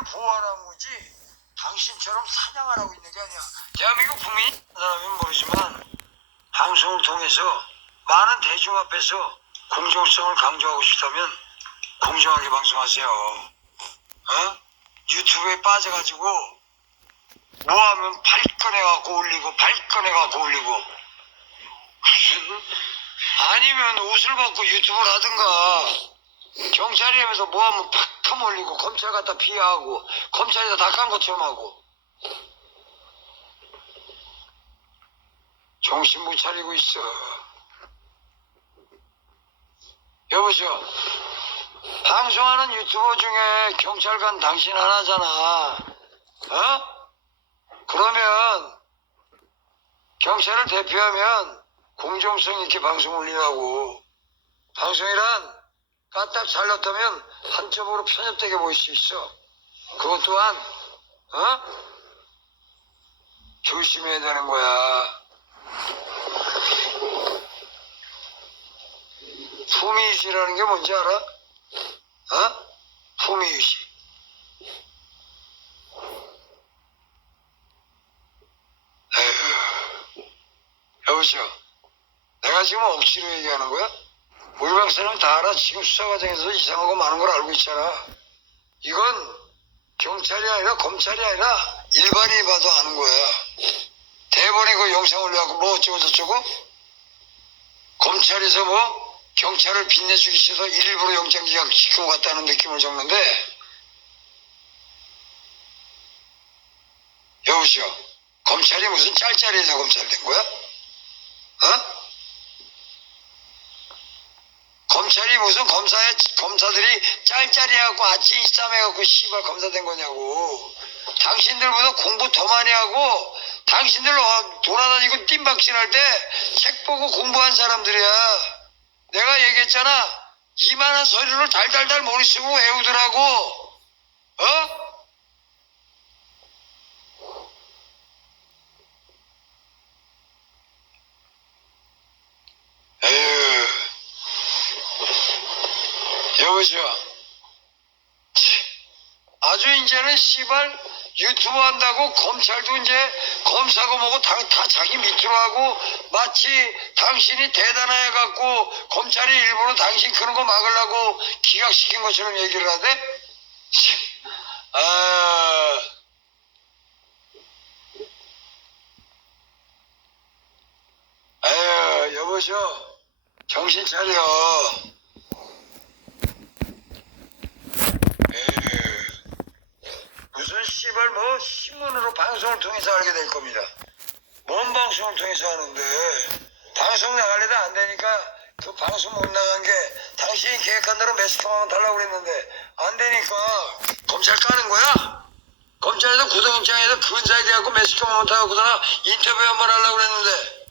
경찰을 보호하라는 거지 당신처럼 사냥하라고 있는 게 아니야. 대한민국 국민이 사람은 모르지만 방송을 통해서 많은 대중 앞에서 공정성을 강조하고 싶다면 공정하게 방송하세요. 어? 유튜브에 빠져가지고 뭐 하면 발끈해갖고 올리고 발끈해갖고 올리고. 아니면 옷을 벗고 유튜브를 하든가. 경찰이면서 뭐 하면 팍 올리고 검찰 갖다 비하하고 검찰에다 닭한 것처럼 하고. 정신 못 차리고 있어. 여보세요? 방송하는 유튜버 중에 경찰관 당신 하나잖아. 어? 그러면 경찰을 대표하면 공정성 있게 방송 올리라고. 방송이란 까딱 잘렸다면 한쪽으로 편협되게 보일 수 있어 그것 또한 어? 조심해야 되는 거야 품위유지라는 게 뭔지 알아? 어? 품위유지 여보세요 내가 지금 억지로 얘기하는 거야? 우리 박사는 다 알아. 지금 수사 과정에서 이상한 거 많은 걸 알고 있잖아. 이건 경찰이 아니라 검찰이 아니라 일반인이 봐도 아는 거야. 대본에 그 영상 올려갖고 뭐 어쩌고 저쩌고? 검찰에서 뭐 경찰을 빛내주기 싫어서 일부러 영장 기각 시키고 갔다는 느낌을 적는데 여보시오. 검찰이 무슨 짤짤이에서 검찰 된 거야? 어? 검찰이 무슨 검사에 검사들이 짤짤이하고 아치 이쌈해갖고 씨발 검사된 거냐고. 당신들보다 공부 더 많이 하고 당신들 어, 돌아다니고 뜀박질할 때 책 보고 공부한 사람들이야. 내가 얘기했잖아. 이만한 서류를 달달달 머리 쓰고 외우더라고. 어? 에휴. 치, 아주 이제는 씨발 유튜브 한다고 검찰도 이제 검사고 뭐고 다, 다 자기 밑으로 하고 마치 당신이 대단해 갖고 검찰이 일부러 당신 그런 거 막으려고 기각시킨 것처럼 얘기를 하대. 치, 아. 아유 여보세요. 정신 차려. 에휴, 무슨 씨발 뭐 신문으로 방송을 통해서 알게 될 겁니다. 뭔 방송을 통해서 하는데 방송 나갈래도 안 되니까 그 방송 못 나간 게 당신이 계획한 대로 매스컴하면 달라고 그랬는데 안 되니까 검찰 까는 거야? 검찰에서 구속영장에서 근사에 대하고 매스컴하면 타고서나 인터뷰 한 번 하려고 그랬는데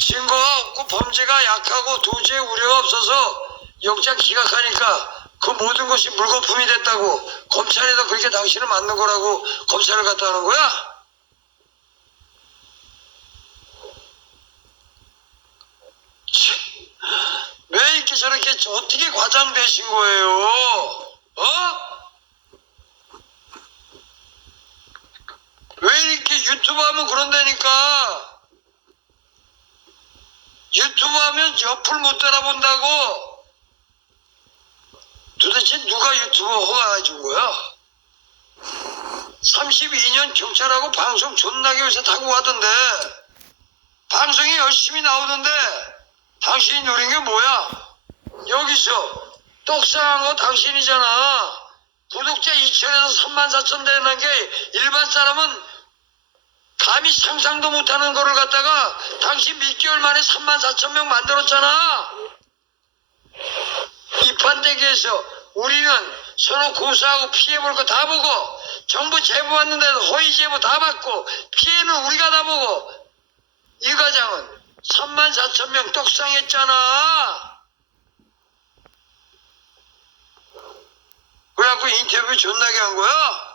증거가 없고 범죄가 약하고 도저히 우려가 없어서 영장 기각하니까 그 모든 것이 물거품이 됐다고 검찰에서 그렇게 당신을 맞는 거라고 검찰을 갖다 하는 거야? 참, 왜 이렇게 저렇게 어떻게 과장되신 거예요? 어? 왜 이렇게 유튜브 하면 그런다니까? 유튜브 하면 옆을 못 따라본다고 도대체 누가 유튜브 허가해 준 거야? 32년 경찰하고 방송 존나게 요새 타고 가던데 방송이 열심히 나오던데 당신이 노린 게 뭐야? 여기서 떡상한 거 당신이잖아 구독자 2천에서 3만 4천 되는 게 일반 사람은 감히 상상도 못하는 거를 갖다가 당신 몇 개월 만에 3만 4천 명 만들었잖아. 이 판때기에서 우리는 서로 고소하고 피해 볼 거 다 보고 정부 제보 왔는데도 허위 제보 다 받고 피해는 우리가 다 보고 이 과장은 3만 4천 명 떡상했잖아. 그래갖고 인터뷰 존나게 한 거야?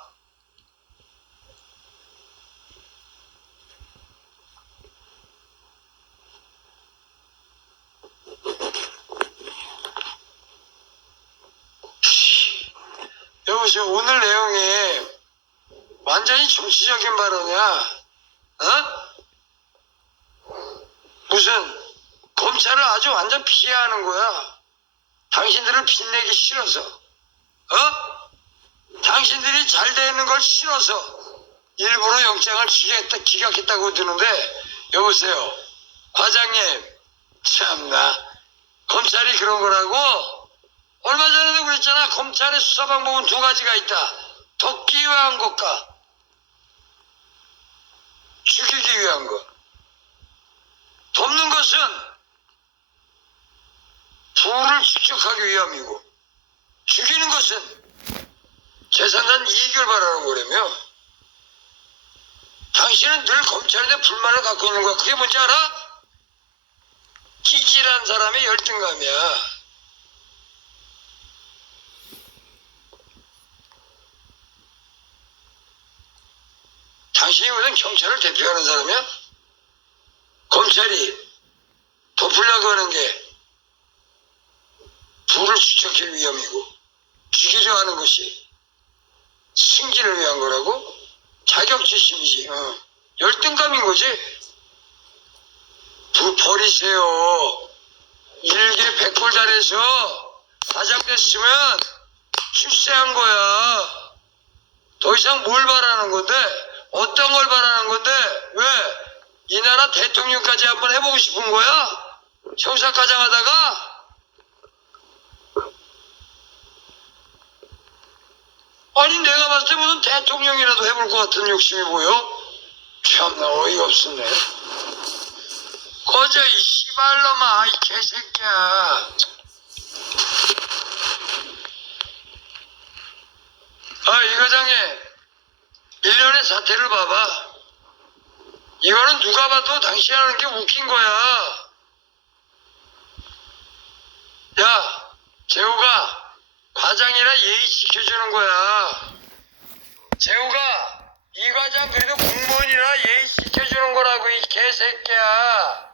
여보세요 오늘 내용이 정치적인 발언이야? 어? 무슨 검찰을 아주 완전 피해하는 거야. 당신들을 빛내기 싫어서. 어? 당신들이 잘 되는 걸 싫어서 일부러 영장을 기각했다, 기각했다고 드는데 여보세요. 과장님. 참나. 검찰이 그런 거라고? 얼마 전에도 그랬잖아. 검찰의 수사 방법은 두 가지가 있다. 덮기 위한 것과 죽이기 위한 것. 덮는 것은 부를 축적하기 위함이고 죽이는 것은 재산단 이익을 바라는 거라며 당신은 늘 검찰에 대해 불만을 갖고 있는 거야. 그게 뭔지 알아? 찌질한 사람의 열등감이야. 당신이 무슨 경찰을 대표하는 사람이야? 검찰이 덮으려고 하는 게 부를 추적할 위험이고 죽이려 하는 것이 승기를 위한 거라고? 자격지심이지. 어. 열등감인 거지. 부 버리세요. 일개 백골단에서 과장됐으면 출세한 거야. 더 이상 뭘 바라는 건데? 어떤 걸 바라는 건데? 왜? 이 나라 대통령까지 한번 해보고 싶은 거야? 형사과장 하다가? 아니 내가 봤을 때 무슨 대통령이라도 해볼 것 같은 욕심이 보여? 참나 어이가 없었네. 거저 이 씨발놈아 이 개새끼야. 아 이 과장님 일련의 사태를 봐봐. 이거는 누가 봐도 당신이 하는 게 웃긴 거야. 야, 재우가 과장이라 예의 지켜주는 거야. 재우가 이 과장 그래도 공무원이라 예의 지켜주는 거라고 이 개새끼야.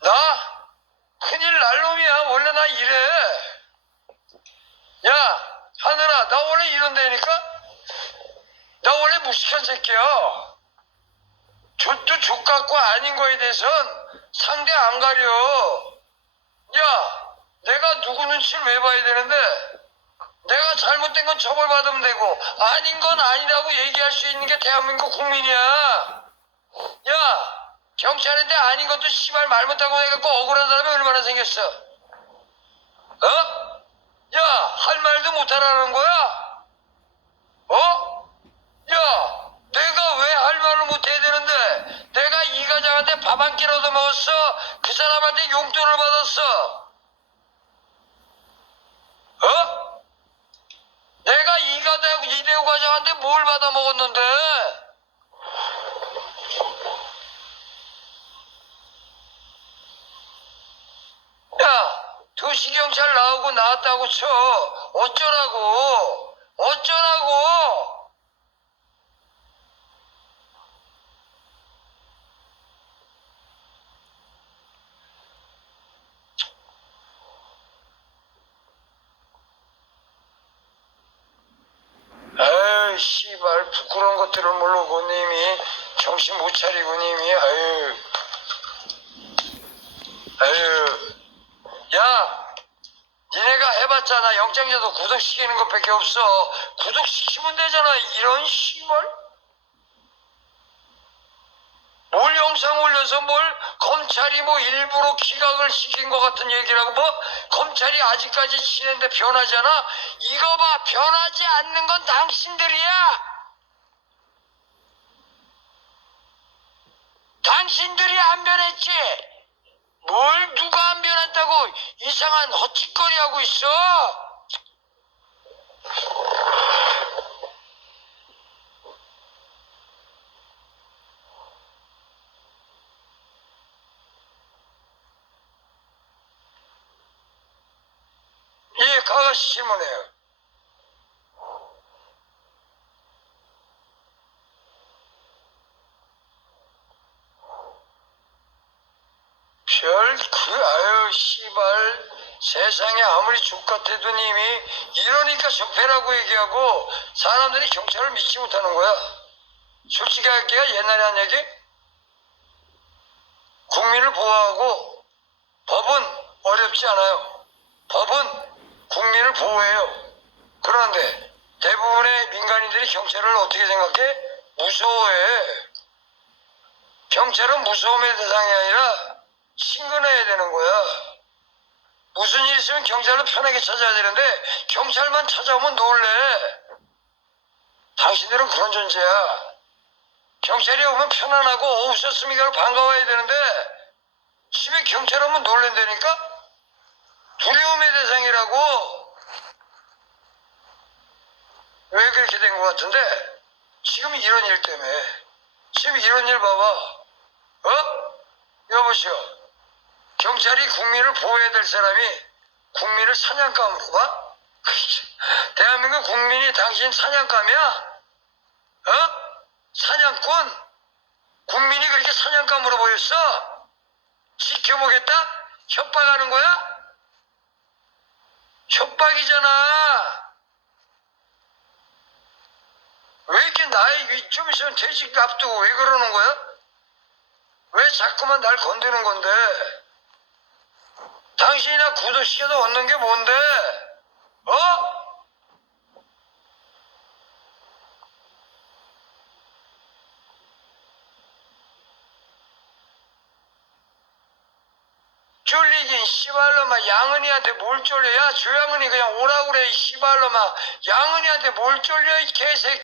나 큰일 날 놈이야. 원래 나 이래. 야, 하늘아, 나 원래 이런다니까? 나 원래 무식한 새끼야. 족도 족 같고 아닌 거에 대해선 상대 안 가려. 야, 내가 누구 눈치를 왜 봐야 되는데? 내가 잘못된 건 처벌받으면 되고, 아닌 건 아니라고 얘기할 수 있는 게 대한민국 국민이야. 야, 경찰인데 아닌 것도 씨발 말 못하고 해갖고 억울한 사람이 얼마나 생겼어? 어? 야, 할 말도 못하라는 거야? 어? 야, 내가 왜 할 말을 못해야 되는데? 내가 이 과장한테 밥 한끼 얻어 먹었어? 그 사람한테 용돈을 받았어? 어? 내가 이가대하고 이대우 과장한테 뭘 받아 먹었는데? 야, 도시경찰 나오고 나왔다고 쳐. 어쩌라고? 어쩌라고? 에이, 씨발, 부끄러운 것들을 모르고 님이 정신 못 차리고 님이, 아유. 아유. 야, 니네가 해봤잖아. 영장제도 구독시키는 것밖에 없어. 구독시키면 되잖아. 이런 씨발. 뭘 영상 올려서 뭘 검찰이 뭐 일부러 기각을 시킨 것 같은 얘기라고 뭐 검찰이 아직까지 치는데 변하잖아. 이거 봐 변하지 않는 건 당신들이야. 당신들이 안 변했지. 뭘 누가 안 변했다고 이상한 헛짓거리 하고 있어? 예, 가가씨 질문해요. 그, 아유, 씨발. 세상에 아무리 족같아도 님이 이러니까 적폐라고 얘기하고 사람들이 경찰을 믿지 못하는 거야. 솔직히 할게요. 옛날에 한 얘기? 국민을 보호하고 법은 어렵지 않아요. 법은 국민을 보호해요. 그런데 대부분의 민간인들이 경찰을 어떻게 생각해? 무서워해. 경찰은 무서움의 대상이 아니라 친근해야 되는 거야. 무슨 일 있으면 경찰을 편하게 찾아야 되는데 경찰만 찾아오면 놀래. 당신들은 그런 존재야. 경찰이 오면 편안하고 어, 오셨습니까? 반가워야 되는데 집에 경찰 오면 놀랜다니까? 두려움의 대상이라고 왜 그렇게 된 것 같은데 지금 이런 일 때문에 지금 이런 일 봐봐 어? 여보시오 경찰이 국민을 보호해야 될 사람이 국민을 사냥감으로 봐? 대한민국 국민이 당신 사냥감이야? 어? 사냥꾼? 국민이 그렇게 사냥감으로 보였어? 지켜보겠다? 협박하는 거야? 협박이잖아. 왜 이렇게 나의 위- 좀 있으면 퇴직 앞두고 왜 그러는 거야? 왜 자꾸만 날 건드는 건데? 당신이나 구도시켜서 얻는 게 뭔데? 어? 쫄리긴 씨발놈아 양은이한테 뭘 쫄려 야 조양은이 그냥 오라고 그래 이 씨발놈아 양은이한테 뭘 쫄려 이 개새끼